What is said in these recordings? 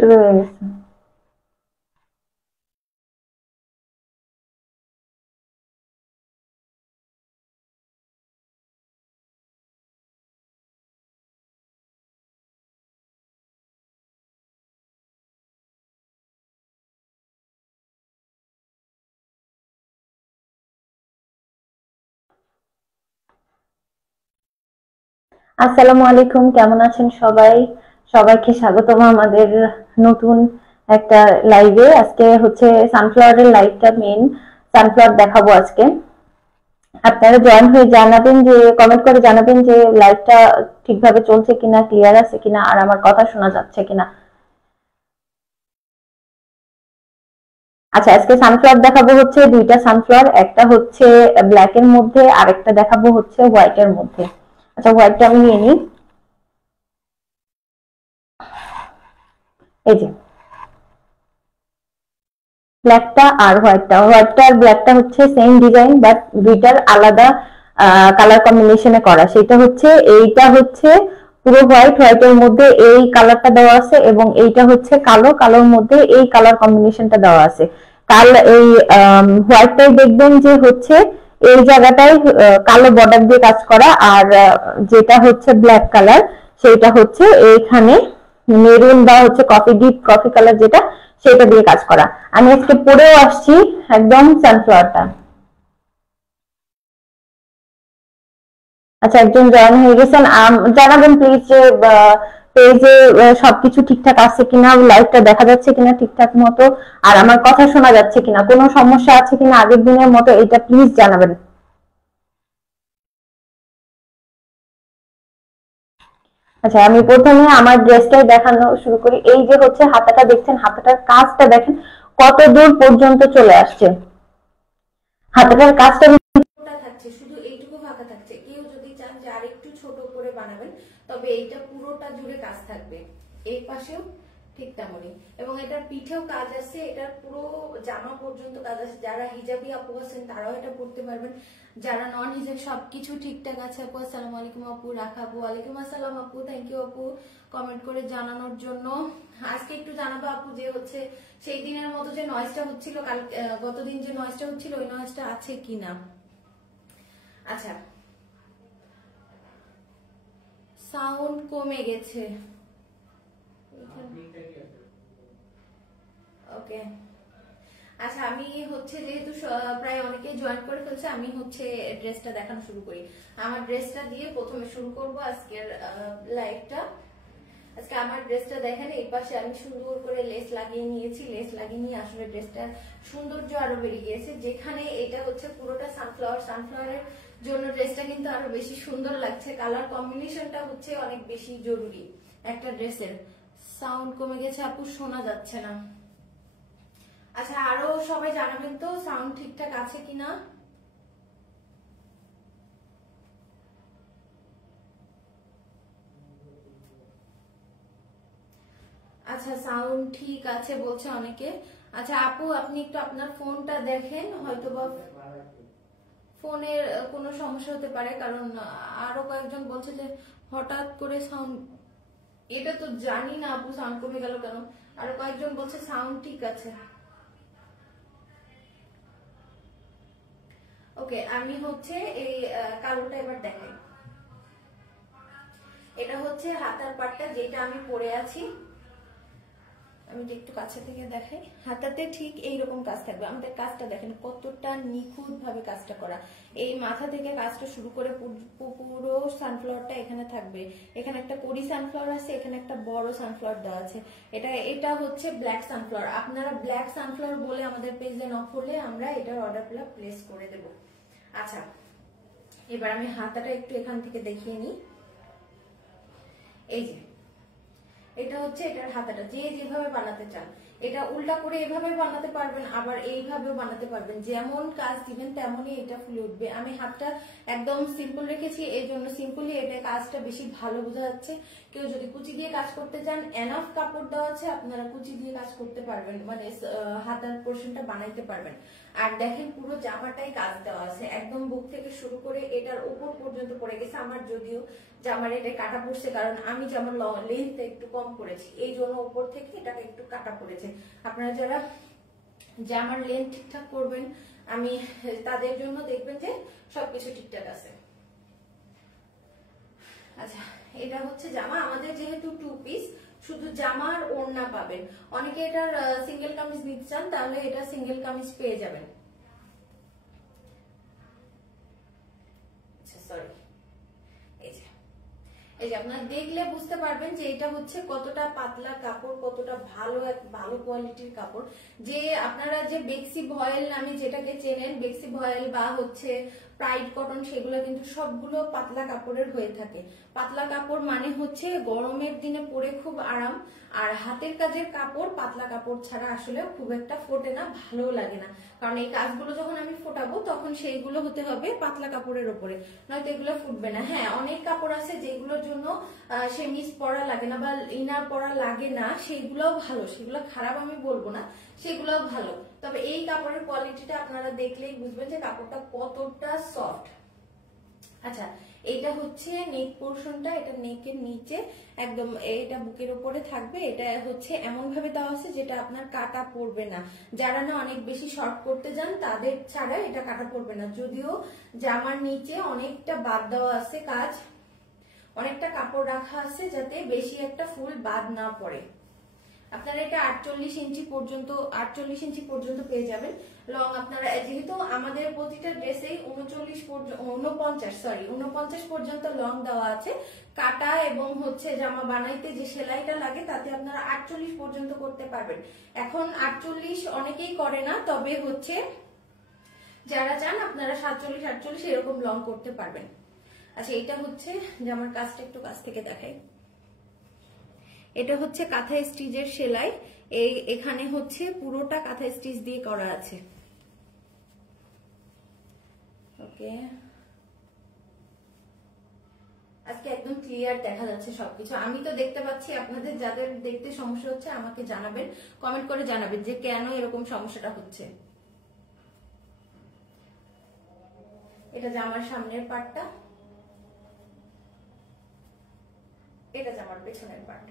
শুরু হয়ে গেছে। আসসালামু আলাইকুম, কেমন আছেন সবাই? সবাইকে স্বাগতম আমাদের নতুন একটা লাইভে। আজকে হচ্ছে সানফ্লাওয়ারের লাইভটা মেইন। সানফ্লাওয়ার দেখাবো আজকে। আপনারা জয়েন হয়ে জানাবেন, যে কমেন্ট করে জানাবেন যে লাইভটা ঠিকভাবে চলছে কিনা, ক্লিয়ার আছে কিনা, আর আমার কথা শোনা যাচ্ছে কিনা। আচ্ছা, আজকে সানফ্লাওয়ার দেখাবো হচ্ছে দুইটা সানফ্লাওয়ার, একটা হচ্ছে ব্ল্যাক এর মধ্যে আর একটা দেখাবো হচ্ছে হোয়াইট এর মধ্যে। আচ্ছা, হোয়াইটটা আমি নিয়ে নিই। এই যে ব্ল্যাকটা আর হোয়াইটটা আর ব্ল্যাকটা হচ্ছে সেম ডিজাইন, বাট দুইটার আলাদা কালার কম্বিনেশনে করা। সেটা হচ্ছে, এইটা হচ্ছে পুরো হোয়াইটের মধ্যে এই কালারটা দেওয়া আছে, এবং এইটা হচ্ছে কালোর মধ্যে এই কালার কম্বিনেশনটা দেওয়া আছে। এই হোয়াইটটাই দেখবেন যে হচ্ছে এই জায়গাটায় কালো বর্ডার দিয়ে কাজ করা, আর যেটা হচ্ছে ব্ল্যাক কালার সেটা হচ্ছে এইখানে মেরুন বা হচ্ছে ডিপ কফি কালার যেটা, সেটা দিয়ে কাজ করা। আমি আজকে পরেও আসছি একদম সানফ্লাওয়ারটা। আচ্ছা, একজন জয়েন হয়ে গেছেন। জানাবেন প্লিজ যে পেজে সবকিছু ঠিকঠাক আছে কিনা, লাইভটা দেখা যাচ্ছে কিনা ঠিকঠাক মতো, আর আমার কথা শোনা যাচ্ছে কিনা, কোনো সমস্যা আছে কিনা আগের দিনের মতো, এটা প্লিজ জানাবেন। আচ্ছা, আমি প্রথমে আমার ড্রেসটাই দেখানো শুরু করি। এই যে হচ্ছে হাতাটা দেখছেন, হাতাটার কাজটা দেখেন কত দূর পর্যন্ত চলে আসছে। হাতাটার কাজটা থাকছে, শুধু এইটুকু ফাঁকা থাকছে। কেউ যদি চান যে আর একটু ছোট করে বানাবেন, তবে এইটা পুরোটা জুড়ে কাজ থাকবে। এই পাশেও ঠিক তেমনই, এবং এটার পিঠেও কাজ আছে, এটার পুরো জামা পর্যন্ত কাজ আছে। যারা হিজাবি আপু আছেন তারাও এটা পড়তে পারবেন, যারা নন হিজাব সবকিছু ঠিকঠাক আছে। আপু আসসালামু আলাইকুম, আপু রাখা আপু ওয়ালাইকুম আসসালাম আপু, থ্যাংক ইউ আপু কমেন্ট করে জানানোর জন্য। আজকে একটু জানাবো আপু যে হচ্ছে সেই দিনের মতো যে নয়েজটা হচ্ছিল কাল, গতদিন যে নয়েজটা হচ্ছিল ওই নয়েজটা আছে কিনা। আচ্ছা, সাউন্ড কমে গেছে। ওকে, আচ্ছা আমি হচ্ছে যেহেতু প্রায় অনেকেই জয়েন করে ফেলছে, আমি হচ্ছে ড্রেসটা দেখানো শুরু করি। আমার ড্রেসটা দিয়ে প্রথমে শুরু করব আজকের লাইভটা। আজকে আমার ড্রেসটা দেখেন, এই পাশে আমি সুন্দর করে লেস লাগিয়ে নিয়েছি। লেস লাগিয়ে নিয়ে আসলে ড্রেসটার সৌন্দর্য আরো বেড়ে গিয়েছে। যেখানে এটা হচ্ছে পুরোটা সানফ্লাওয়ারের জন্য ড্রেসটা কিন্তু আরো বেশি সুন্দর লাগছে। কালার কম্বিনেশনটা হচ্ছে অনেক বেশি জরুরি একটা ড্রেসের। সাউন্ড কমে গেছে আপু, শোনা যাচ্ছে না। আচ্ছা, আরো সবাই জানাবেন তো সাউন্ড ঠিকঠাক আছে কিনা। আচ্ছা, সাউন্ড ঠিক আছে বলছে অনেকে। আচ্ছা আপু, আপনি একটু আপনার ফোনটা দেখেন, হয়তো বা ফোনের কোনো সমস্যা হতে পারে, কারণ আরো কয়েকজন বলছে যে হঠাৎ করে সাউন্ড, এটা তো জানি না আপু সাউন্ড কমে গেল কেন। আরো কয়েকজন বলছে সাউন্ড ঠিক আছে। ওকে, আমি হচ্ছে এই কালোটা এবার দেখাই। এটা হচ্ছে হাতার পাটটা যেটা আমি পরে আছি। আমি একটু কাছে থেকে দেখাই। হাতাতে ঠিক এইরকম কাজ থাকবে। আমাদের কাজটা দেখেন কতটা নিখুঁত ভাবে কাজটা করা। এই মাথা থেকে কাজটা শুরু করে পুরো সানফ্লাওয়ারটা এখানে থাকবে। এখানে একটা কড়ি সানফ্লাওয়ার আছে, এখানে একটা বড় সানফ্লাওয়ার দেওয়া আছে। এটা হচ্ছে ব্ল্যাক সানফ্লাওয়ার। আপনারা ব্ল্যাক সানফ্লাওয়ার বলে আমাদের পেজে নক করলে আমরা এটার অর্ডারগুলো প্লেস করে দেব। আচ্ছা, এবার আমি হাতাটা একটু এখান থেকে দেখিয়ে নিই। এই যে এটা হচ্ছে এটার হাতাটা, যে যেভাবে বানাতে চান। এটা উল্টা করে এভাবে বানাতে পারবেন, আবার এইভাবেও বানাতে পারবেন, যেমন কাজ দিবেন তেমনই এটা ফুলে উঠবে। আমি হাতটা একদম সিম্পল রেখেছি, এই জন্য সিম্পলি এটা কাজটা বেশি ভালো বোঝা যাচ্ছে। কেউ যদি কুচি দিয়ে কাজ করতে চান, এনাফ কাপড় দেওয়া আছে, আপনারা কুচি দিয়ে কাজ করতে পারবেন, মানে হাতার পোর্শনটা বানাইতে পারবেন। আর দেখেন পুরো জামাটাই কাজ দেওয়া আছে, একদম বুক থেকে শুরু করে এটার উপর পর্যন্ত পড়ে গেছে। আমার যদিও জামার এটা কাটা পড়ছে, কারণ আমি জামার লেন্থ একটু কম করেছি, এই জন্য উপর থেকে এটাকে একটু কাটা পড়েছে। আপনারা যারা জামার লেন্থ ঠিকঠাক করবেন, আমি তাদের জন্য দেখবেন যে সবকিছু ঠিকঠাক আছে। আচ্ছা, এটা হচ্ছে জামা। আমাদের যেহেতু 2 পিস, শুধু জামার ওড়না পাবেন। অনেকে এটার সিঙ্গেল কামিজ নিতে চান, তাহলে এটা সিঙ্গেল কামিজ পেয়ে যাবেন। আচ্ছা সরি, এই যে আপনারা দেখলে বুঝতে পারবেন যে এটা হচ্ছে কতটা পাতলা কাপড়, কতটা ভালো কোয়ালিটির কাপড়। যে আপনারা যে বেক্সি ভয়েল নামে যেটাকে চেনেন, বেক্সি ভয়েল বা হচ্ছে প্রাইড কটন, সেগুলো কিন্তু সবগুলো পাতলা কাপড়ের হয়ে থাকে। পাতলা কাপড় মানে হচ্ছে গরমের দিনে পরে খুব আরাম। আর হাতের কাজের কাপড় পাতলা কাপড় ছাড়া আসলে খুব একটা ফোটে না, ভালো লাগে না। কারণ এই কাজগুলো যখন আমি ফোটাবো তখন সেইগুলো হতে হবে পাতলা কাপড়ের উপরে, নয়তো এগুলো ফুটবে না। হ্যাঁ, অনেক কাপড় আছে যেগুলোর জন্য সেমিজ পরা লাগে না বা ইনার পরা লাগে না, সেগুলোও ভালো, সেগুলো খারাপ আমি বলবো না, সেগুলোও ভালো। তবে এই কাপড়ের কোয়ালিটিটা আপনারা দেখলেই বুঝবেন যে কাপড়টা কতটা সফট। আচ্ছা, এটা হচ্ছে নেক পোর্শনটা, এটা নেকের নিচে একদম এটা বুকের উপরে থাকবে। এটা হচ্ছে এমন ভাবে দেওয়া আছে যেটা আপনার কাটা পড়বে না। যারা না অনেক বেশি শর্ট করতে যান তাদের ছাড়া এটা কাটা পড়বে না। যদিও জামার নিচে অনেকটা বাদ দেওয়া আছে কাজ, অনেকটা কাপড় রাখা আছে যাতে বেশি একটা ফুল বাদ না পড়ে। আপনারা এটা 48 ইঞ্চি পর্যন্ত পেয়ে যাবেন লং। আপনারা যেহেতু আমাদের প্রতিটা ড্রেসেই 49 পর্যন্ত লং দেওয়া আছে, কাটা এবং হচ্ছে জামা বানাইতে যে সেলাইটা লাগে তাতে আপনারা 48 পর্যন্ত করতে পারবেন। এখন 48 অনেকেই করে না, তবে হচ্ছে যারা চান আপনারা 47 এরকম লং করতে পারবেন। আচ্ছা, এটা হচ্ছে জামার কাজটা একটু কাছ থেকে দেখাই। এটা হচ্ছে কাঁথা স্টিচের সেলাই, এখানে হচ্ছে পুরোটা কাঁথা স্টিচ দিয়ে করা আছে। ওকে, আজকে একদম ক্লিয়ার দেখা যাচ্ছে সবকিছু। আমি তো দেখতে পাচ্ছি, আপনাদের যাদের দেখতে সমস্যা হচ্ছে আমাকে জানাবেন, কমেন্ট করে জানাবেন যে কেন এরকম সমস্যাটা হচ্ছে। এটা জামার সামনের পার্টটা, এটা জামার পেছনের পার্ট।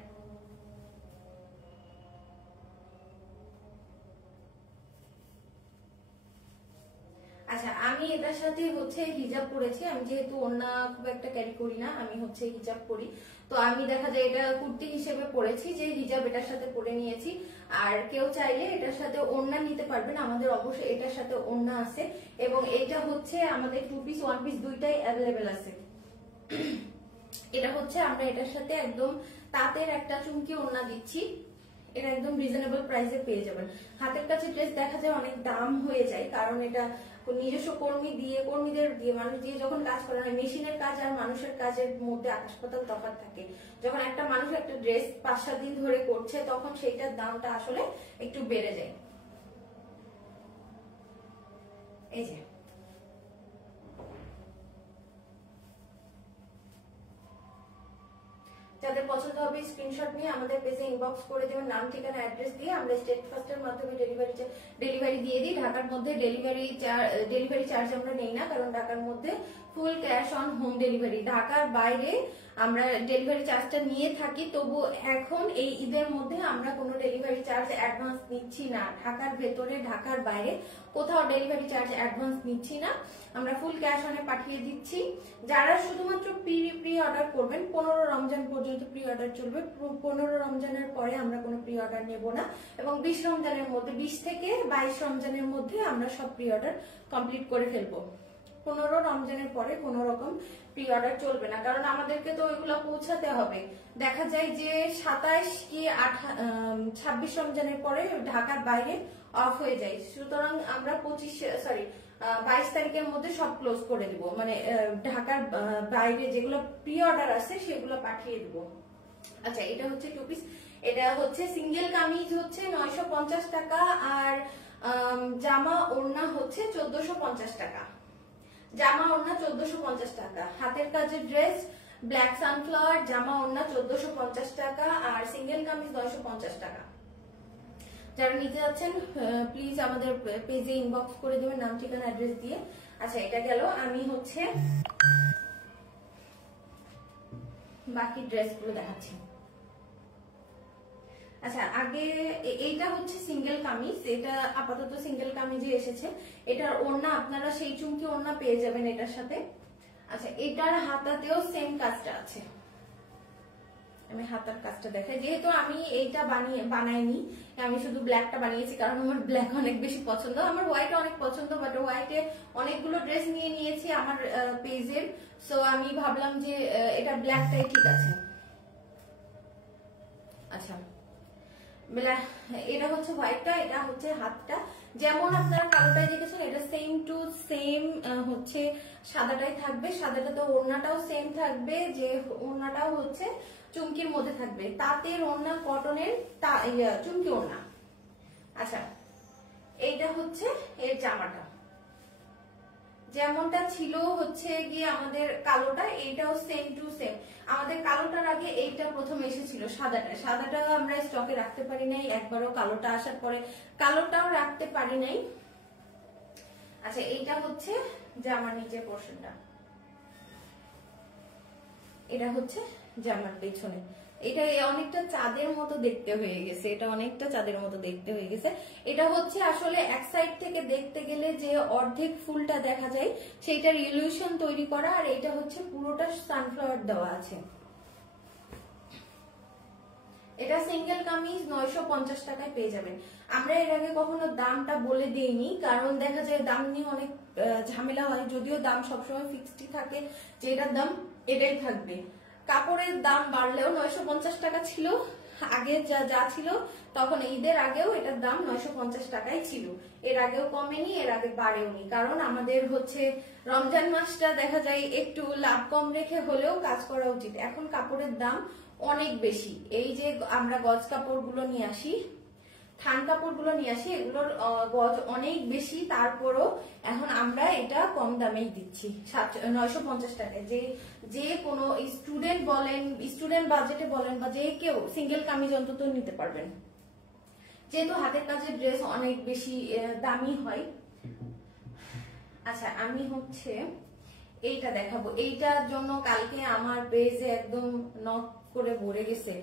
আচ্ছা, আমি এটার সাথে হচ্ছে হিজাব পরেছি। আমি যেহেতু ওড়না খুব একটা ক্যারি করি না, আমি হচ্ছে হিজাব পরি, তো আমি দেখা যায় এটা কুর্তি হিসেবে পরেছি, যে হিজাব এটার সাথে পরে নিয়েছি। আর কেউ চাইলে এটার সাথে ওড়না নিতে পারবেন, আমাদের অবশ্যই এটার সাথে ওড়না আছে। এবং এটা হচ্ছে আমাদের 2 পিস 1 পিস দুইটাই অ্যাভেলেবেল আছে। এটা হচ্ছে আমরা এটার সাথে একদম তাঁতের একটা চুমকি ওড়না দিচ্ছি, এটা একদম রিজনেবল প্রাইসে পেয়ে যাবেন। হাতের কাছে ড্রেস দেখা যায় অনেক দাম হয়ে যায়, কারণ এটা নিজস্ব কর্মীদের দিয়ে মানুষ দিয়ে যখন কাজ করা হয়, মেশিনের কাজ আর মানুষের কাজের মধ্যে আকাশ পাতাল তফাৎ থাকে। যখন একটা মানুষ একটা ড্রেস 5-7 দিন ধরে করছে, তখন সেইটার দামটা আসলে একটু বেড়ে যায়। এই যে যাদের পছন্দ হবে স্ক্রিনশট নিয়ে আমাদের পেজে ইনবক্স করে দেবেন, নাম ঠিকানা অ্যাড্রেস দিয়ে। আমরা স্টেট ফাস্টের মাধ্যমে ডেলিভারি দিয়ে দিই। ঢাকার মধ্যে ডেলিভারি চার্জ আমরা নেই না, কারণ ঢাকার মধ্যে full cash on home delivery. ঢাকার বাইরে আমরা ডেলিভারি চার্জটা নিয়ে থাকি, তবু এখন এই ঈদের মধ্যে আমরা কোনো ডেলিভারি চার্জ অ্যাডভান্স নিচ্ছি না। ঢাকার ভেতরে ঢাকার বাইরে কোথাও ডেলিভারি চার্জ অ্যাডভান্স নিচ্ছি না, আমরা ফুল ক্যাশ অনে পাঠিয়ে দিচ্ছি। যারা শুধুমাত্র প্রি অর্ডার করবেন, 15 রমজান পর্যন্ত প্রি অর্ডার চলবে। 15 রমজানের পরে আমরা কোনো প্রি অর্ডার নেব না, এবং 20 রমজানের মধ্যে 20 থেকে 22 রমজানের মধ্যে আমরা সব প্রি অর্ডার কমপ্লিট করে ফেলবো। 15 রমজানের পরে কোনো রকম প্রি অর্ডার চলবে না, কারণ আমাদেরকে তো ওইগুলো পৌঁছাতে হবে। দেখা যায় যে 27 কি 26 রমজানের পরে ঢাকার বাইরে অফ হয়ে যায়, সুতরাং আমরা 22 তারিখের মধ্যে সব ক্লোজ করে দিব, মানে ঢাকার বাইরে যেগুলো প্রি অর্ডার আছে সেগুলো পাঠিয়ে দিব। আচ্ছা, এটা হচ্ছে 2 পিস। এটা হচ্ছে সিঙ্গেল কামিজ হচ্ছে 950 টাকা, আর জামা ওড়না হচ্ছে 1450 টাকা। জামা ওড়না 1450 টাকা। হাতের কাজের ড্রেস ব্ল্যাক সানফ্লাওয়ার, জামা ওড়না 1450 টাকা, আর সিঙ্গেল কামিজ 950 টাকা। যারা নিতে যাচ্ছেন প্লিজ আমাদের পেজে ইনবক্স করে দেবেন নাম, ঠিকানা, অ্যাড্রেস দিয়ে। আচ্ছা, এটা গেল। আমি হচ্ছে বাকি ড্রেসগুলো দেখাচ্ছি। আচ্ছা, আগে এইটা হচ্ছে সিঙ্গেল কামিজ, এটা আপাতত সিঙ্গেল কামিজে এসেছে। এটার ওড়না আপনারা সেই চুমকি ওড়না পেয়ে যাবেন এটার সাথে। আচ্ছা, এটার হাতাতেও সেম কাজটা আছে। আমি হাতার কাজটা দেখাই। যেহেতু আমি এইটা বানাইনি, আমি শুধু ব্ল্যাকটা বানিয়েছি কারণ আমার ব্ল্যাক অনেক বেশি পছন্দ। আমার হোয়াইট অনেক পছন্দ, বাট হোয়াইটে অনেকগুলো ড্রেস নিয়ে নিয়েছি আমার পেজের, সো আমি ভাবলাম যে এটা ব্ল্যাকটাই ঠিক আছে। আচ্ছা, এটা হচ্ছে হোয়াইটটা, এটা হচ্ছে হাতটা। যেমন আপনারা কালোটাই দেখেছেন, এটা সেম টু সেম হচ্ছে সাদাটাই থাকবে। সাদাটাতে ওড়নাটাও সেম থাকবে, যে ওড়নাটাও হচ্ছে চুমকির মধ্যে থাকবে। তাঁতের ওড়না, কটনের চুমকি ওড়না। আচ্ছা, এইটা হচ্ছে এর জামাটা, যেমনটা ছিল হচ্ছে গিয়ে আমাদের কালোটা, এইটাও সেম টু সেম। আমাদের কালোটার আগে এইটা প্রথম এসেছিল সাদাটা আমরা স্টকে রাখতে পারি নাই, একবারও কালোটা আসার পরে কালোটাও রাখতে পারি নাই। আচ্ছা, এইটা হচ্ছে জামার নিচের পোর্শনটা, এটা হচ্ছে জামার পেছনে। এটা অনেকটা চাঁদের মতো দেখতে হয়ে গেছে, এটা অনেকটা চাঁদের মতো দেখতে হয়ে গেছে। এটা হচ্ছে আসলে এক সাইড থেকে দেখতে গেলে যে অর্ধেক ফুলটা দেখা যায় সেইটার ইলিউশন তৈরি করা, আর এটা হচ্ছে পুরোটা সানফ্লাওয়ার দেওয়া আছে। এটা সিঙ্গেল কামিজ 950 টাকায় পেয়ে যাবেন। আমরা এর আগে কখনো দামটা বলে দিইনি, কারণ দেখা যায় দাম নিয়ে অনেক ঝামেলা হয়। যদিও দাম সবসময় ফিক্সডই থাকে, যে এটার দাম এটাই থাকবে। কাপড়ের দাম বাড়লেও 950 টাকা ছিল আগে, যা ছিল তখন ঈদের আগেও এটার দাম 950 টাকাই ছিল। এর আগেও কমেনি, এর আগে বাড়েওনি, কারণ আমাদের হচ্ছে রমজান মাসটা দেখা যায় একটু লাভ কম রেখে হলেও কাজ করা উচিত। এখন কাপড়ের দাম অনেক বেশি। এই যে আমরা গজ কাপড়গুলো নিয়ে আসি, থান কাপড়গুলো নিয়ে আসি, এগুলোর গজ অনেক বেশি, তারপরও এখন আমরা এটা কম দামেই দিচ্ছি 950 টাকায়। যে কোনো স্টুডেন্ট বলেন, স্টুডেন্ট বাজেটে বলেন, বা যে কেউ সিঙ্গেল কামিজ অন্তত নিতে পারবেন, যেহেতু হাতের কাজের ড্রেস অনেক বেশি দামি হয়। আচ্ছা, আমি হচ্ছে এইটা দেখাবো। এইটার জন্য কালকে আমার পেজে একদম নক করে ভরে গেছে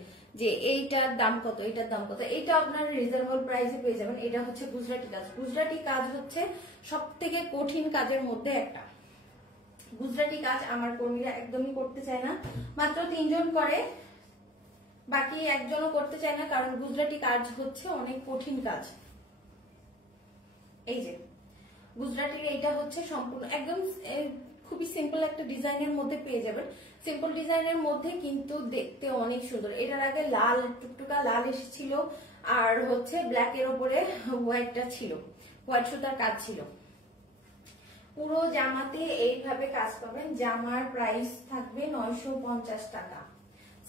যে এইটার দাম কত, এইটার দাম কত। এটা আপনার রিজনেবল প্রাইসে পেয়ে যাবেন। এটা হচ্ছে গুজরাটি কাজ। গুজরাটি কাজ হচ্ছে সব থেকে কঠিন কাজের মধ্যে একটা। গুজরাটি কাজ আমার কর্মীরা একদমই করতে চায় না, মাত্র 3 জন করে, বাকি একজনও করতে চায় না, কারণ গুজরাটি কাজ হচ্ছে অনেক কঠিন কাজ। এই যে গুজরাটির এইটা হচ্ছে সম্পূর্ণ একদম খুবই সিম্পল একটা ডিজাইনের মধ্যে পেয়ে যাবেন। সিম্পল ডিজাইনের মধ্যে কিন্তু দেখতে অনেক সুন্দর। এটার আগে লাল, টুকটুকা লাল এসেছিল, আর হচ্ছে ব্ল্যাক এর উপরে হোয়াইটটা ছিল, হোয়াইট সুতার কাজ ছিল। পুরো জামাতে এইভাবে কাজ পাবেন। জামার প্রাইস থাকবে 950 টাকা।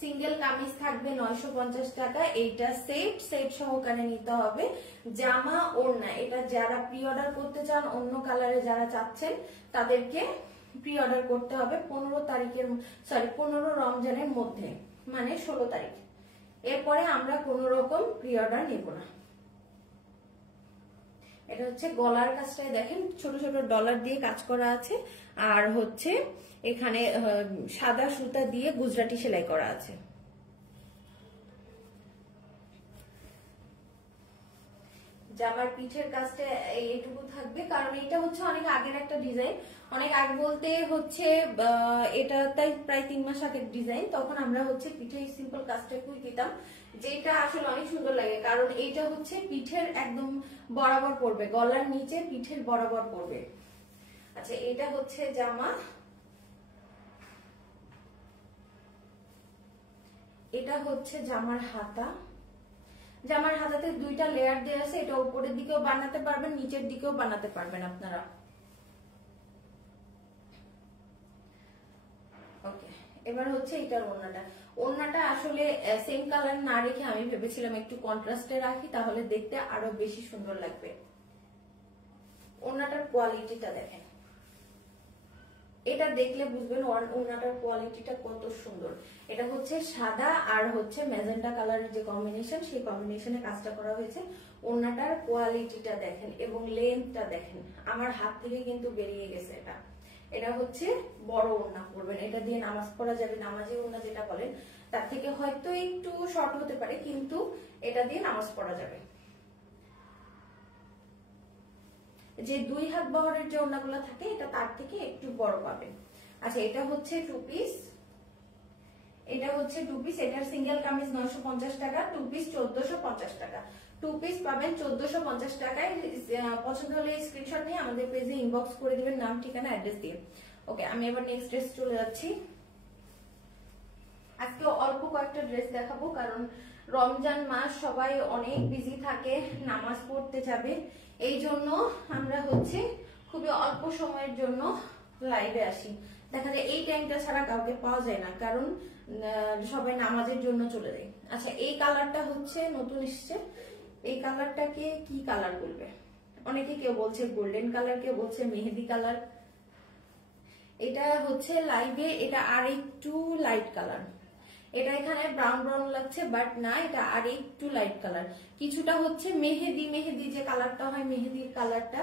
সিঙ্গেল কামিজ থাকবে 950 টাকা। এইটা সেট সহকারে নিতে হবে। জামা ওড়না, এটা যারা প্রি অর্ডার করতে চান, অন্য কালারে যারা চাচ্ছেন, তাদেরকে প্রি অর্ডার করতে হবে 15 রমজানের মধ্যে, মানে 16 তারিখ। এরপরে আমরা কোন রকম প্রি অর্ডার নেব না। এটা হচ্ছে গলার কাজটাই দেখেন, ছোট ছোট ডলার দিয়ে কাজ করা আছে, আর হচ্ছে এখানে সাদা সুতা দিয়ে গুজরাটি সেলাই করা আছে। জামার পিঠের কাজটা এইটুকু থাকবে, কারণ এটা হচ্ছে অনেক আগের একটা ডিজাইন। অনেক আগে বলতে হচ্ছে এটা তাই প্রায় 3 মাস আগের ডিজাইন। তখন আমরা হচ্ছে পিঠে সিম্পল কাজটা করে দিতাম, যেটা আসলে অনেক সুন্দর লাগে, কারণ এইটা হচ্ছে পিঠের একদম বরাবর পড়বে, গলার নিচে পিঠের বরাবর পড়বে। আচ্ছা, এটা হচ্ছে জামা, এটা হচ্ছে জামার হাতা। জামার হাতাতে 2টা লেয়ার দেওয়া আছে। এটা উপরের দিকেও বানাতে পারবেন, নিচের দিকেও বানাতে পারবেন আপনারা। ওকে, এবার হচ্ছে এটার ওড়নাটা। ওড়নাটা আসলে সেম কালার না রেখে আমি ভেবেছিলাম একটু কন্ট্রাস্টে রাখি, তাহলে দেখতে আরো বেশি সুন্দর লাগবে। ওড়নাটার কোয়ালিটিটা দেখেন, এটা দেখলে বুঝবেন ওড়নাটার কোয়ালিটিটা কত সুন্দর। এটা হচ্ছে সাদা আর হচ্ছে ম্যাজেন্টা কালারের যে কম্বিনেশন, সেই কম্বিনেশনে কাজটা করা হয়েছে। ওড়নাটার কোয়ালিটিটা দেখেন এবং লেন্থটা দেখেন, আমার হাত থেকে কিন্তু বেরিয়ে গেছে। এটা হচ্ছে বড় ওড়না পরবেন, এটা দিয়ে নামাজ পড়া যাবে, নামাজি ওড়না যেটা বলেন তার থেকে হয়তো একটু শর্ট হতে পারে, কিন্তু এটা দিয়ে নামাজ পড়া যাবে। যে 2 হাত বহরের যে ওড়নাগুলো থাকে এটা তার থেকে একটু বড় পাবেন। আচ্ছা, এটা হচ্ছে 2 পিস, এটা হচ্ছে 2 পিস। এটার সিঙ্গেল কামিজ 950 টাকা, 2 পিস 1450 টাকা। 2 পিস পাবেন 1450 টাকায়। পছন্দ হলে স্ক্রিনশট নিয়ে আমাদের পেজে ইনবক্স করে দিবেন, নাম ঠিকানা অ্যাড্রেস দিয়ে। ওকে, আমি এবার নেক্সট ড্রেস চলে যাচ্ছি। আজকে অল্প কয়েকটা ড্রেস দেখাবো, কারণ রমজান মাস সবাই অনেক বিজি থাকে, নামাজ পড়তে যাবে, এই জন্য আমরা হচ্ছে খুবই অল্প সময়ের জন্য লাইভে আসি। দেখা যায় এই টাইমটা ছাড়া কাউকে পাওয়া যায় না, কারণ সবাই নামাজের জন্য চলে যায়। আচ্ছা, এই কালারটা হচ্ছে নতুন এসেছে। এই কালারটাকে কি কালার বলবে? অনেকে কেউ বলছে গোল্ডেন কালার, কেউ বলছে মেহেদি কালার। এটা হচ্ছে লাইভে এটা আর একটু লাইট কালার। এটা এখানে ব্রাউন ব্রাউন লাগছে, বাট না, এটা আর একটু লাইট কালার। কিছুটা হচ্ছে মেহেদি, মেহেদি যে কালারটা হয়, মেহেদির কালারটা,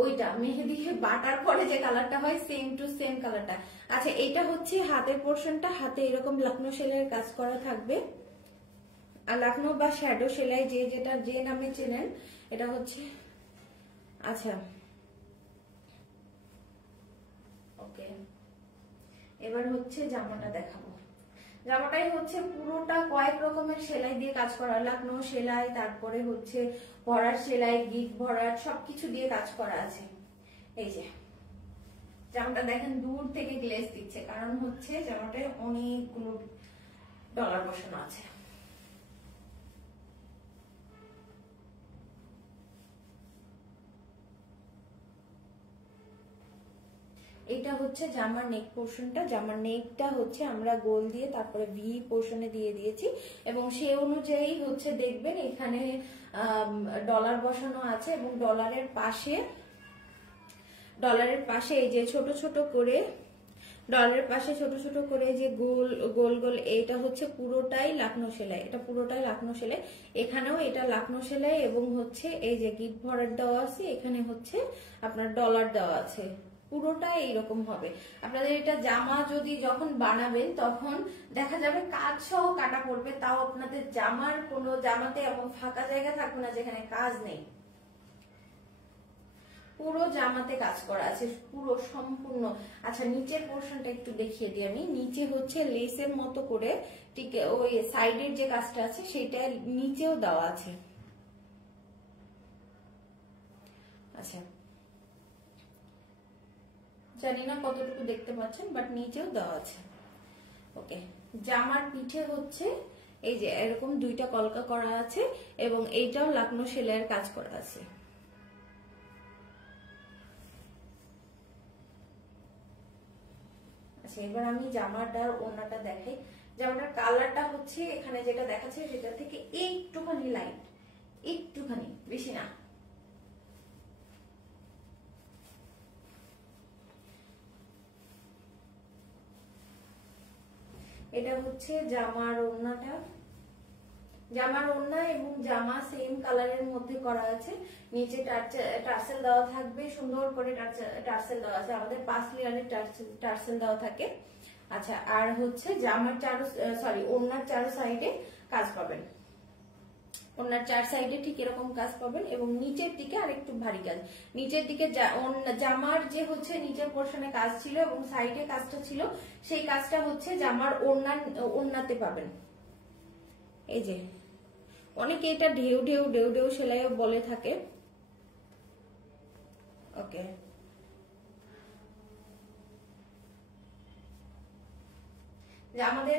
ওইটা মেহেদি বাটার পরে যে কালারটা হয়, সেম টু সেম কালারটা। আচ্ছা, এটা হচ্ছে হাতের পোর্শনটা, হাতে এরকম লাকনো সেলাইয়ের কাজ করা থাকবে, আর লাকনো বা শ্যাডো সেলাই যে যেটা যে নামে চেনেন, এটা হচ্ছে। আচ্ছা, ওকে, এবার হচ্ছে জামাটা দেখাবো। জামাটাই হচ্ছে পুরোটা কয়েক রকমের সেলাই দিয়ে কাজ করা, লাকনো সেলাই, তারপরে হচ্ছে ভরাট সেলাই, গিট ভরাট, সবকিছু দিয়ে কাজ করা আছে। এই যে জামাটা দেখেন, দূর থেকে গ্লেজ দিচ্ছে, কারণ হচ্ছে জামাটায় অনেকগুলো ডলার বসানো আছে। এটা হচ্ছে জামার নেক পোর্শনটা। জামার নেকটা হচ্ছে আমরা গোল দিয়ে তারপরে ভি পোর্শনে দিয়ে দিয়েছি, এবং সে অনুযায়ী হচ্ছে দেখবেন এখানে ডলার বসানো আছে, এবং ডলারের পাশে এই যে ছোট ছোট করে, ডলারের পাশে ছোট ছোট করে যে গোল গোল গোল, এটা হচ্ছে পুরোটাই লাকনো সেলাই, এটা পুরোটাই লাকনো সেলাই। এখানেও এটা লাকনো সেলাই, এবং হচ্ছে এই যে গিট ভরাট দেওয়া আছে, এখানে হচ্ছে আপনার ডলার দেওয়া আছে। পুরোটা এইরকম হবে। আপনাদের এটা জামা যদি যখন বানাবেন তখন দেখা যাবে কাজ সহ কাটা পড়বে, তাও আপনাদের জামাতে এমন ফাঁকা জায়গা থাকবে না যেখানে কাজ নেই। পুরো জামাতে কাজ করা আছে, পুরো সম্পূর্ণ। আচ্ছা, নিচের পোর্শনটা একটু দেখিয়ে দিই আমি। নিচে হচ্ছে লেসের মতো করে ঠিক ওই সাইডের যে কাজটা আছে সেটা নিচেও দেওয়া আছে। আচ্ছা, জানি না কতটুকু দেখতে পাচ্ছেন, বাট নিচেও দেওয়া আছে। ওকে, জামার পিঠে হচ্ছে এই যে এরকম 2টা কলকা করা আছে, এবং এইটাও লাকনো সেলাইয়ের কাজ করা আছে। আচ্ছা, এবার আমি জামাটার ওড়নাটা দেখাই। জামাটার কালারটা হচ্ছে এখানে যেটা দেখাচ্ছে সেটা থেকে একটুখানি লাইট, একটুখানি, বেশি না। এটা হচ্ছে জামার ওড়নাটা। জামার ওড়না এবং জামা সেম কালারের মধ্যে করা আছে। নিচে টার্সেল দেওয়া থাকবে, সুন্দর করে টার্সেল দেওয়া আছে, আমাদের 5 লেয়ারের টার্সেল দেওয়া থাকে। আচ্ছা, আর হচ্ছে জামার ওড়নার চারো সাইডে কাজ পাবেন। ওড়নার 4 সাইডে ঠিক এরকম কাজ পাবেন, এবং নিচের দিকে আরেকটু ভারী কাজ। নিচের দিকে জামার যে হচ্ছে নিচের পোর্শনে কাজ ছিল এবং সাইডে কাজটা ছিল, সেই কাজটা হচ্ছে জামার ওড়নাতে পাবেন। এই যে অনেকে এটা ঢেউ ঢেউ ঢেউ ঢেউ সেলাইও বলে থাকে। ওকে, যে আমাদের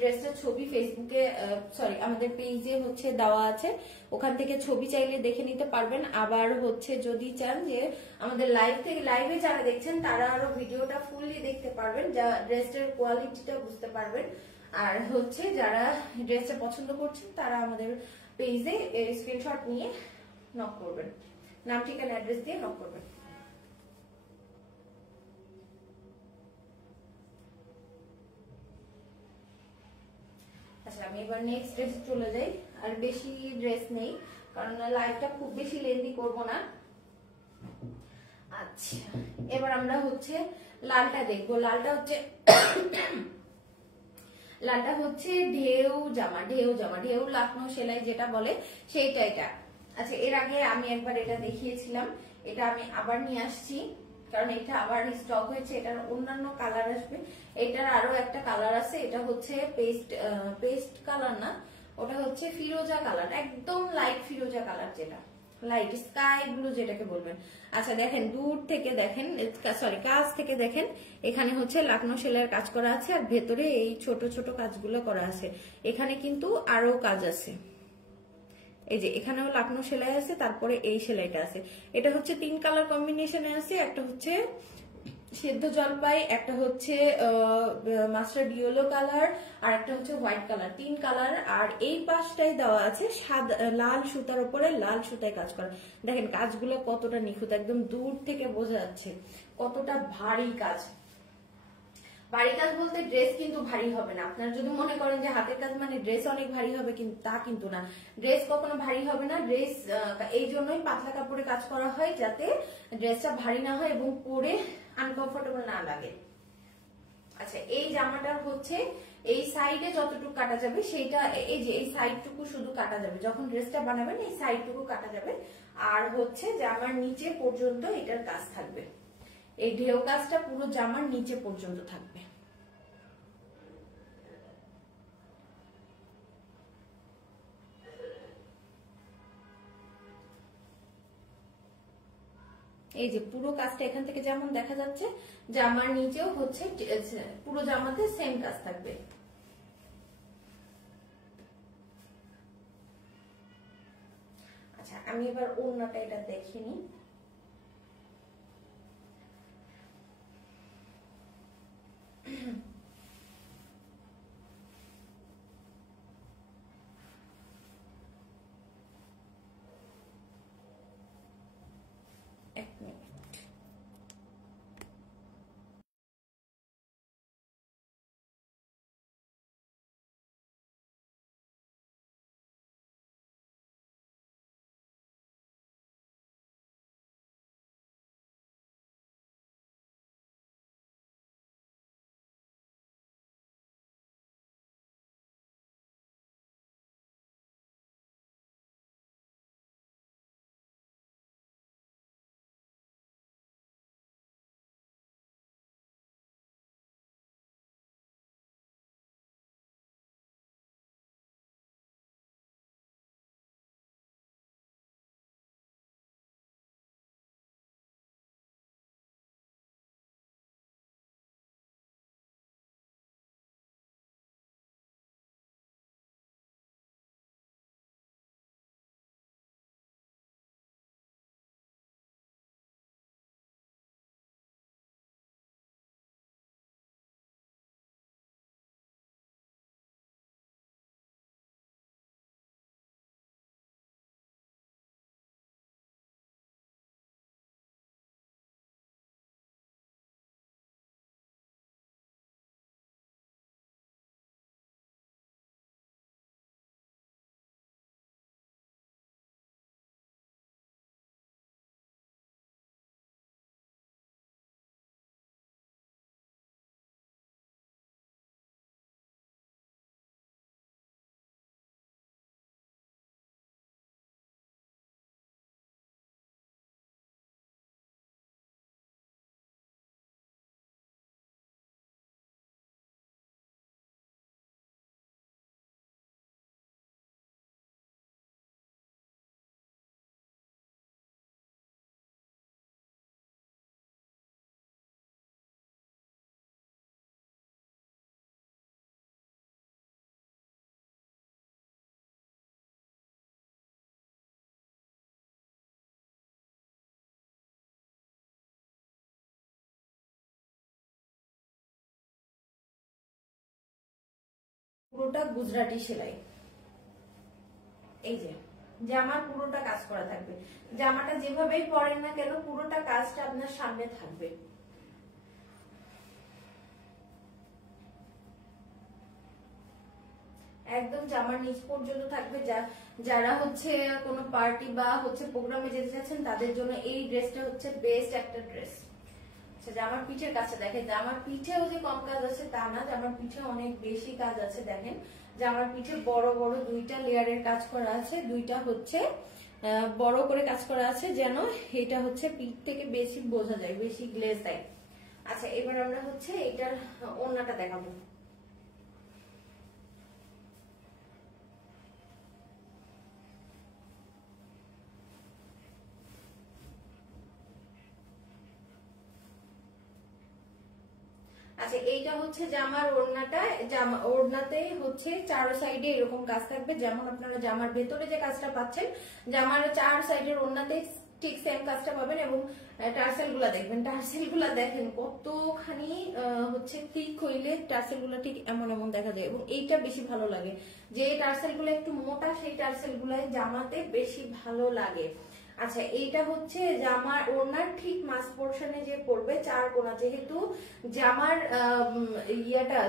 ড্রেসটার ছবি ফেসবুকে সরি আমাদের পেজে হচ্ছে দেওয়া আছে, ওখান থেকে ছবি চাইলে দেখে নিতে পারবেন। আবার হচ্ছে যদি চান যে আমাদের লাইভে যারা দেখছেন তারা আরো ভিডিওটা ফুললি দেখতে পারবেন, যা ড্রেসটার কোয়ালিটিটা বুঝতে পারবেন। আর হচ্ছে যারা ড্রেসটা পছন্দ করছেন তারা আমাদের পেজে স্ক্রিনশট নিয়ে নক করবেন, নাম ঠিকানা অ্যাড্রেস দিয়ে নক করবেন। আচ্ছা আমি এবার নেক্সট ড্রেস চলে যাই, আর বেশি ড্রেস নেই কারণ লাইভটা খুব বেশি লেন্দি করব না। আচ্ছা এবার আমরা হচ্ছে লালটা দেখবো। লালটা হচ্ছে ঢেউ জামা, ঢেউ লাকনো সেলাই যেটা বলে সেইটা এটা। আচ্ছা এর আগে আমি একবার এটা দেখিয়েছিলাম, এটা আমি আবার নিয়ে আসছি কারণ এটা আবার স্টক হয়েছে। এটার অন্যান্য কালার আসবে, এটার আরো একটা কালার আছে, এটা হচ্ছে পেস্ট কালার না, ওটা হচ্ছে ফিরোজা কালার, একদম লাইট ফিরোজা কালার, যেটা লাইট স্কাই ব্লু যেটাকে বলবেন। আচ্ছা দেখেন দূর থেকে দেখেন, সরি কাছ থেকে দেখেন, এখানে হচ্ছে লাকনো সেলাইয়ের কাজ করা আছে আর ভেতরে এই ছোট ছোট কাজগুলো করা আছে। এখানে কিন্তু আরো কাজ আছে, এই যে এখানেও লাকনো সেলাই আছে, তারপরে এই সেলাইটা আছে। এটা হচ্ছে 3 কালার কম্বিনেশনে আছে, একটা হচ্ছে সেদ্ধ জলপাই, একটা হচ্ছে মাস্টার্ড ইয়েলো কালার, আর একটা হচ্ছে হোয়াইট কালার, 3 কালার। আর এই পাশটাই দেওয়া আছে সাদা লাল সুতার উপরে লাল সুতায় কাজ করা। দেখেন কাজগুলো কতটা নিখুঁত, একদম দূর থেকে বোঝা যাচ্ছে কতটা ভারী কাজ। ভারী কাজ বলতে ড্রেস কিন্তু ভারী হবে না। আপনারা যদি মনে করেন যে হাতের কাজ মানে ড্রেস অনেক ভারী হবে, কিন্তু তা কিন্তু না, ড্রেস কখনো ভারী হবে না। ড্রেস এই জন্যই পাতলা কাপড়ে কাজ করা হয়, যাতে ড্রেসটা ভারী না হয় এবং পরে আনকমফোর্টেবল না লাগে। আচ্ছা এই জামাটার হচ্ছে এই সাইডে যতটুকু কাটা যাবে সেইটা, এই যে এই সাইডটুকু শুধু কাটা যাবে, যখন ড্রেসটা বানাবেন এই সাইডটুকু কাটা যাবে। আর হচ্ছে জামার নিচে পর্যন্ত এটার কাজ থাকবে, এই ঢেউ কাজটা পুরো জামার নিচে পর্যন্ত থাকবে। এই যে পুরো কাজটা এখান থেকে যেমন দেখা যাচ্ছে, জামার নিচেও হচ্ছে পুরো জামাতে সেম কাজ থাকবে। আচ্ছা আমি এবার ওড়নাটা এটা দেখিনি। এক মিনিট। পুরোটা গুজরাটি সেলাই। এই যে জামার পুরোটা কাজ করা থাকবে, জামাটা যেভাবেই পরেন না কেন পুরোটা কাজটা আপনার সামনে থাকবে। একদম জামার নিচ পর্যন্ত থাকবে। যারা হচ্ছে কোনো পার্টি বা হচ্ছে প্রোগ্রামে যেতে চাচ্ছেন তাদের জন্য এই ড্রেসটা হচ্ছে বেস্ট একটা ড্রেস। আচ্ছা, জামার পিঠের কাছে দেখেন, জামার পিঠেও যে কম কাজ আছে তা না, জামার পিঠে অনেক বেশি কাজ আছে। দেখেন জামার পিঠে বড় বড় দুইটা লেয়ারের কাজ করা আছে, দুইটা হচ্ছে বড় করে কাজ করা আছে, যেন এটা হচ্ছে পিঠ থেকে বেশি বোঝা যায়, বেশি গ্লেজ দেয়। আচ্ছা, এবার আমরা হচ্ছে এটার ওড়নাটা দেখাবো। আচ্ছা, এইটা হচ্ছে জামার ওড়নাটা। ওড়নাতে হচ্ছে চার সাইডে এরকম কাজ থাকবে, যেমন আপনারা জামার ভেতরে যে কাজটা পাচ্ছেন জামার চার সাইডের ওড়নাতে ঠিক সেম কাজটা পাবেন। এবং টার্সেল গুলা দেখবেন, টার্সেল গুলা দেখেন কতখানি হচ্ছে ঠিক হইলে টার্সেল গুলা ঠিক এমন এমন দেখা যায়। এবং এইটা বেশি ভালো লাগে, যে টার্সেল গুলা একটু মোটা সেই টার্সেল গুলাই জামাতে বেশি ভালো লাগে। আচ্ছা, এইটা হচ্ছে জামার ওড়নার ঠিক মাঝ পোর্শনে যে পড়বে চার কোনা, যেহেতু জামার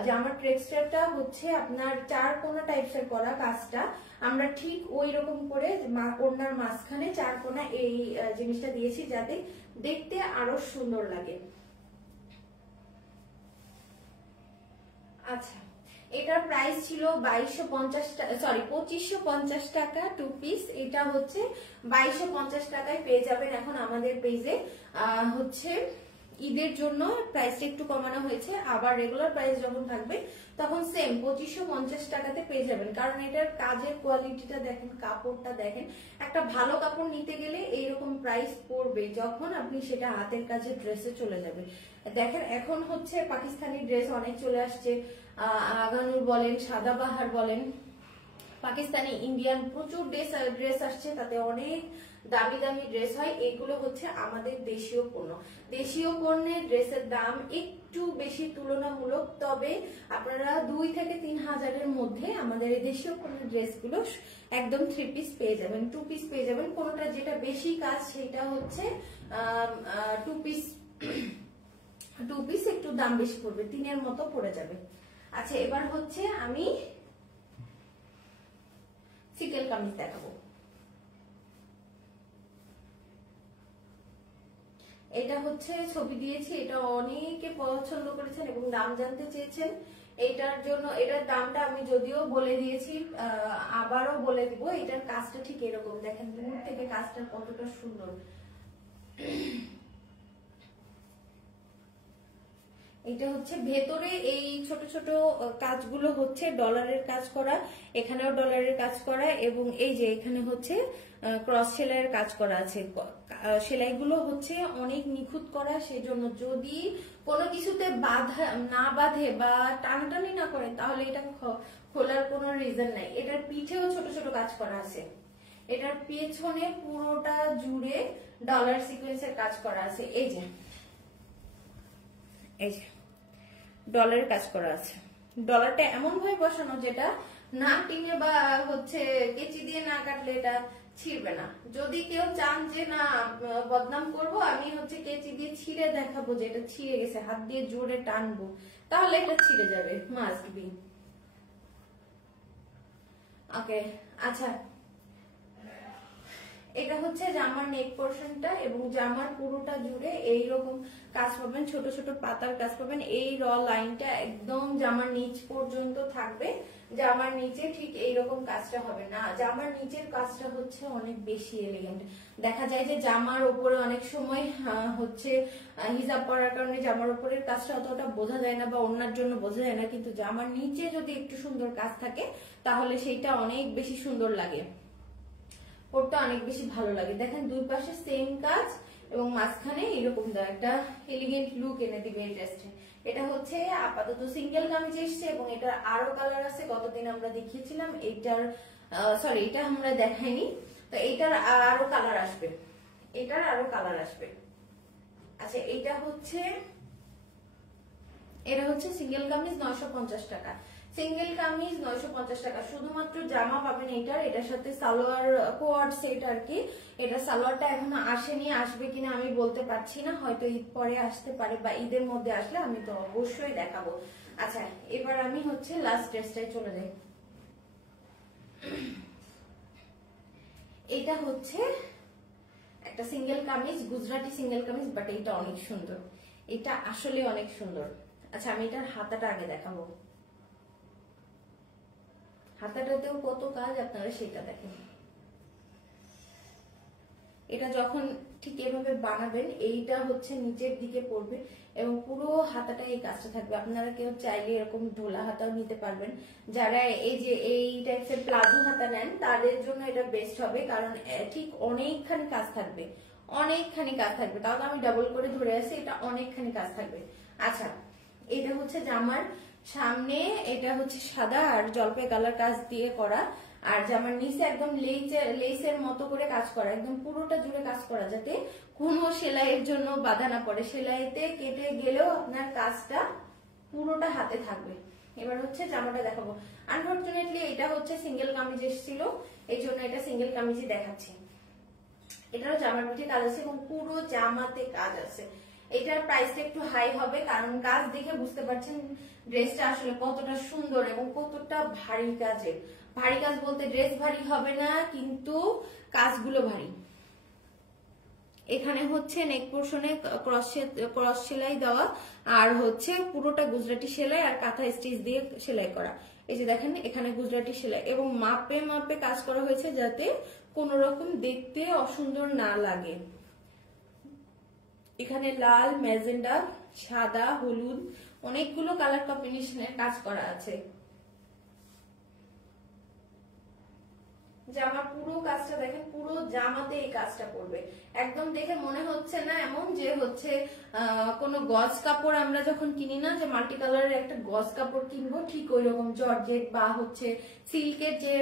জামার টেক্সচারটা হচ্ছে আপনার চার কোনা টাইপসের করা কাজটা, আমরা ঠিক ওই রকম করে ওড়নার মাঝখানে চার কোনা এই জিনিসটা দিয়েছি যাতে দেখতে আরো সুন্দর লাগে। আচ্ছা, এটার প্রাইস ছিল 2250 টাকা, সরি 2550 টাকা টু পিস। এটা হচ্ছে 2250 টাকায় পেয়ে যাবেন এখন আমাদের পেজে। হচ্ছে ঈদের জন্য প্রাইসটা একটু কমানো হয়েছে, আবার রেগুলার প্রাইস যখন থাকবে তখন সেম 2550 টাকাতে পেয়ে যাবেন। কারণ এটার কাজের কোয়ালিটিটা দেখেন, কাপড়টা দেখেন, একটা ভালো কাপড় নিতে গেলে এইরকম প্রাইস পড়বে যখন আপনি সেটা হাতের কাজের ড্রেসে চলে যাবে। দেখেন এখন হচ্ছে পাকিস্তানি ড্রেস অনেক চলে আসছে, আগানুর বলেন, সাদাবাহার বলেন, পাকিস্তানি ইন্ডিয়ান প্রচুর ড্রেস আসছে, তাতে অনেক দামি দামি ড্রেস হয়। এগুলো হচ্ছে আমাদের দেশীয় পণ্য। দেশীয় পণ্যের ড্রেসের দাম একটু বেশি তুলনামূলক, তবে আপনারা 2 থেকে 3 হাজারের মধ্যে আমাদের এই দেশীয় পণ্যের ড্রেসগুলো একদম 3 পিস পেয়ে যাবেন, 2 পিস পেয়ে যাবেন। কোনটা যেটা বেশি কাজ সেটা হচ্ছে 2 পিস একটু দাম বেশি পড়বে, 3-এর মতো পড়ে যাবে। আচ্ছা, এবার হচ্ছে আমি সিকেল কামিজ দেখাবো। এটা হচ্ছে ছবি দিয়েছি, এটা অনেকে পছন্দ করেছেন এবং দাম জানতে চেয়েছেন। এটার জন্য এটার দামটা আমি যদিও বলে দিয়েছি, আবারও বলে দিব। এটার কাজটা ঠিক এরকম, দেখেন দূর থেকে কাজটা কতটা সুন্দর। এটা হচ্ছে ভেতরে এই ছোট ছোট কাজগুলো হচ্ছে ডলারের কাজ করা, এখানেও ডলারের কাজ করা, এবং এই যে এখানে হচ্ছে ক্রস সেলাইয়ের কাজ করা আছে। সেলাইগুলো হচ্ছে অনেক নিখুঁত করা, সেজন্য যদি কোনো কিছুতে না বাঁধে বা টানাটানি না করে তাহলে এটা খোলার কোনো রিজন নাই। এটার পিঠেও ছোট ছোট কাজ করা আছে, এটার পেছনে পুরোটা জুড়ে ডলার সিকোয়েন্সের কাজ করা আছে। এই যে ডলারের কাজ করা আছে, ডলারটা এমন ভাবে বসানো যেটা না টিঙে বা হচ্ছে কেচি দিয়ে না কাটলে এটা ছিঁড়বে না। যদি কেউ চান যে না বদনাম করব, আমি হচ্ছে কেচি দিয়ে ছিঁড়ে দেখাবো যে এটা ছিঁড়ে গেছে, হাত দিয়ে জোরে টানবো, তাহলে এটা ছিঁড়ে যাবে, মাস্ট বি। ওকে, আচ্ছা, এটা হচ্ছে জামার নেক পোর্শনটা, এবং জামার পুরোটা জুড়ে এইরকম কাজ পাবেন, ছোট ছোট পাতার কাজ পাবেন। এই লাইনটা একদম জামার নিচ পর্যন্ত থাকবে, জামার নিচে ঠিক এইরকম কাজটা হবে না। জামার নিচের কাজটা হচ্ছে অনেক বেশি এলিগেন্ট। দেখা যায় যে জামার উপরে অনেক সময় হচ্ছে হিজাব পরার কারণে জামার উপরের কাজটা অতটা বোঝা যায় না বা ওড়নার জন্য বোঝা যায় না, কিন্তু জামার নিচে যদি একটু সুন্দর কাজ থাকে তাহলে সেইটা অনেক বেশি সুন্দর লাগে, ওটা অনেক বেশি ভালো লাগে। দেখেন দুই পাশে সেম কাজ এবং মাঝখানে এরকম একটা এলিগেন্ট লুক এনে দিবে এই ড্রেসটা। এটা হচ্ছে আপাতত সিঙ্গেল কামিজ এসছে এবং এটার আরো কালার আছে, গতদিন আমরা দেখিয়েছিলাম। এইটার সরি, এটা আমরা দেখাইনি, তো এইটার আরো কালার আসবে, এটার আরো কালার আসবে। আচ্ছা, এটা হচ্ছে সিঙ্গেল কামিজ 950 টাকা। সিঙ্গেল কামিজ 950 টাকা, শুধুমাত্র জামা পাবেন এটার সাথে সালোয়ার কোয়াড সেট আর কি। এটা সালোয়ারটা এখনো আসেনি, আসবে কিনা আমি বলতে পারছি না, হয়তো ঈদ পরে আসতে পারে বা ঈদের মধ্যে আসলে আমি তো অবশ্যই দেখাবো। আচ্ছা এবার আমি হচ্ছে লাস্ট ড্রেসটাই চলে যাই। এটা হচ্ছে একটা single kameez, Gujarati single kameez, but এটা অনেক সুন্দর, এটা আসলে অনেক সুন্দর। আচ্ছা আমি এটার হাতাটা আগে দেখাবো, হাতাটাতেও কত কাজ আপনারা সেটা দেখেন। এটা যখন ঠিক এভাবে বানাবেন, এইটা হচ্ছে নিচের দিকে পড়বে এবং পুরো হাতাটা এই কাজটা থাকবে। আপনারা কেউ চাইলে এরকম ঢোলা হাতাও নিতে পারবেন, যারা এই যে এই টাইপের প্লাজো হাতা নেন তাদের জন্য এটা বেস্ট হবে, কারণ ঠিক অনেকখানি কাজ থাকবে, অনেকখানি কাজ থাকবে। তাহলে আমি ডাবল করে ধরে আসি, এটা অনেকখানি কাজ থাকবে। আচ্ছা এটা হচ্ছে জামার সামনে, এটা হচ্ছে সাদা আর জলপাই কালার কাজ দিয়ে করা, আর জামার নিচে একদম লেসের মতো করে কাজ করা, একদম পুরোটা জুড়ে কাজ করা, যাতে কোনো সেলাইয়ের জন্য বাধা না পড়ে, সেলাইতে কেটে গেলেও আপনার কাজটা পুরোটা হাতে থাকবে। এবার হচ্ছে জামাটা দেখাবো। আনফরচুনেটলি এটা হচ্ছে সিঙ্গেল কামিজ এসেছিল, এই জন্য এটা সিঙ্গেল কামিজই দেখাচ্ছি। এটারও জামার পিঠে কাজ আছে এবং পুরো জামাতে কাজ আছে। এটার প্রাইসটা একটু হাই হবে, কারণ কাজ দেখে বুঝতে পারছেন ড্রেসটা আসলে কতটা সুন্দর এবং কতটা ভারী কাজের। ভারী কাজ বলতে ড্রেস ভারী হবে না, কিন্তু কাজগুলো ভারী। এখানে হচ্ছে নেক পোর্শনে ক্রস সেলাই দেওয়া, আর হচ্ছে পুরোটা গুজরাটি সেলাই আর কাঁথা স্টিচ দিয়ে সেলাই করা। এই যে দেখেন এখানে গুজরাটি সেলাই এবং মাপে মাপে কাজ করা হয়েছে, যাতে কোনো রকম দেখতে অসুন্দর না লাগে। এখানে লাল, ম্যাজেন্ডা, সাদা, হলুদ অনেকগুলো কালার কম্বিনেশনের কাজ করা আছে। জামা পুরো কাজটা দেখেন, পুরো জামাতে এই কাজটা করবে, একদম দেখে মনে হচ্ছে না এমন যে হচ্ছে কোনো গজ কাপড় আমরা যখন কিনি না, যে মাল্টি কালারের একটা গজ কাপড় কিনবো, ঠিক ওই রকম জর্জেট বা হচ্ছে সিল্কের যে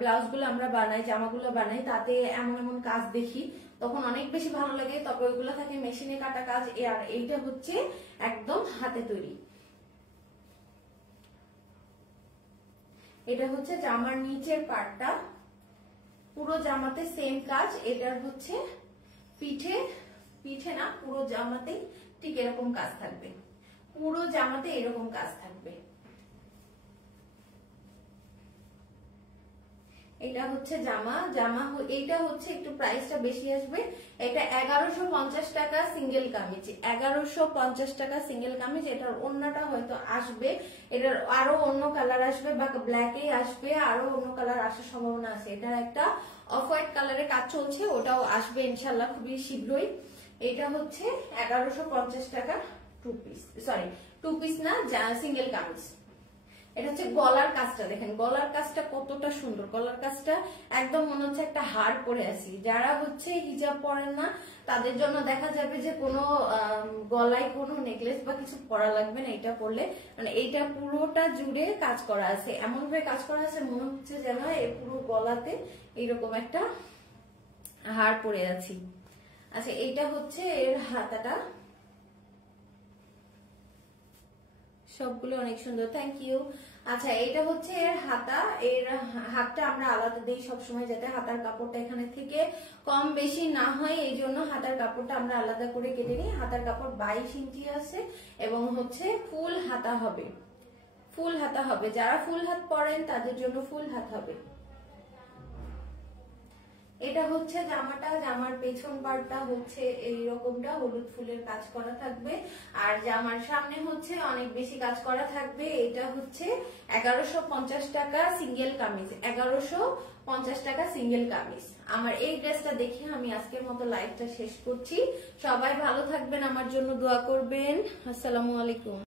ব্লাউজ গুলো আমরা বানাই, জামাগুলো বানাই, তাতে এমন এমন কাজ দেখি তখন অনেক বেশি ভালো লাগে। তবে ওইগুলো থাকে মেশিনে কাটা কাজ, আর এইটা হচ্ছে একদম হাতে তৈরি। এটা হচ্ছে জামার নিচের পার্টটা, পুরো জামাতে সেম কাজ। এটার হচ্ছে পিঠে না, পুরো জামাতে ঠিক এরকম কাজ থাকবে, পুরো জামাতে এরকম কাজ থাকবে। এটা হচ্ছে জামা, এইটা হচ্ছে একটু প্রাইসটা বেশি আসবে। এটা 1150 টাকা সিঙ্গেল কামিজ, 1150 টাকা সিঙ্গেল কামিজ। এটার ওন্নাটা হয়তো আসবে, এটার আরো অন্য কালার আসবে বা ব্ল্যাকে আসবে, আরো অন্য কালার আসার সম্ভাবনা আছে। এটার একটা অফ হোয়াইট কালারের কাজ চলছে, ওটাও আসবে ইনশাল্লাহ খুবই শীঘ্রই। এটা হচ্ছে 1150 টাকা টু পিস না, সিঙ্গেল কামিজ। এটা হচ্ছে গলার কাজটা দেখেন, গলার কাজটা কতটা সুন্দর, গলার কাজটা একদম মনে হচ্ছে একটা হার পরে আছি। যারা হচ্ছে হিজাব পরেন না তাদের জন্য দেখা যাবে যে কোনো গলায় কোনো নেকলেস বা কিছু পরা লাগবে না এটা পরলে, মানে এইটা পুরোটা জুড়ে কাজ করা আছে, এমন ভাবে কাজ করা আছে মনে হচ্ছে যেন এই পুরো গলাতে এইরকম একটা হার পরে আছি। আচ্ছা এইটা হচ্ছে এর হাতাটা, সবগুলো অনেক সুন্দর, থ্যাংক ইউ। আচ্ছা এটা হচ্ছে এর হাতা, এর হাতটা আমরা আলাদা দিই সবসময়, যাতে হাতার কাপড়টা এখানে থেকে কম বেশি না হয়, এই জন্য হাতার কাপড়টা আমরা আলাদা করে কেটে নিই। হাতার কাপড় 22 ইঞ্চি আছে এবং হচ্ছে ফুল হাতা হবে, ফুল হাতা হবে। যারা ফুল হাত পরেন তাদের জন্য ফুল হাত হবে। এটা হচ্ছে জামাটা, জামার পেছন পার্টটা হচ্ছে এইরকমটা হলুদ ফুলের কাজ করা থাকবে, আর জামার সামনে হচ্ছে অনেক বেশি কাজ করা থাকবে। এটা হচ্ছে 1150 টাকা সিঙ্গেল কামিজ, 1150 টাকা সিঙ্গেল কামিজ। আমার এই ড্রেসটা দেখে আমি আজকের মতো লাইভটা শেষ করছি। সবাই ভালো থাকবেন, আমার জন্য দোয়া করবেন। আসসালামু আলাইকুম।